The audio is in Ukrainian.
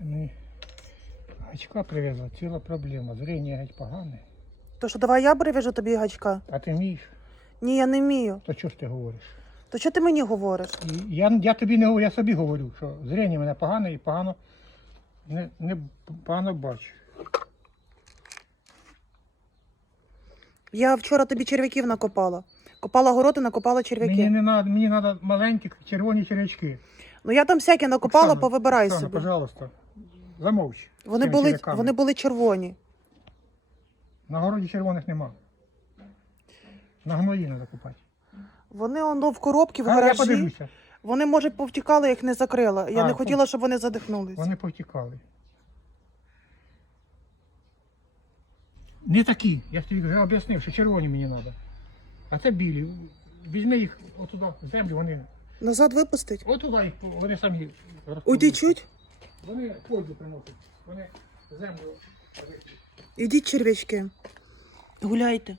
Не гачка привезла, ціла проблема. Зріння геть погане. То що давай я привяжу тобі гачка? А ти вмієш? Ні, я не вмію. То чого ж ти говориш? То що ти мені говориш? І Я, я тобі не говорю, я собі говорю, що зріння в мене погане і погано не, не погано бачу. Я вчора тобі черв'яків накопала. Копала город і накопала черв'яки. Мені не надо, мені треба маленькі червоні червячки. Ну я там всякі накопала, Оксана, повибирай Оксана, собі. пожалуйста, замовч. Вони цими були, черв'яками. вони були червоні. На городі червоних нема. На гної треба купати. Вони воно в коробці, в А, я гаражі. подивлюся. Вони, може, повтікали, їх не закрила. Я А, не хотіла, щоб вони задихнулись. Вони повтікали. Не такі. Я ж тобі вже об'яснив, що червоні мені треба. А це білі. Візьми їх отуди, в землю, вони. Назад випустить. Отуди їх, вони самі розкладуть. Уйди чуть. Вони пользу приносять. Вони землю. Ідіть, черв'ячки. Гуляйте.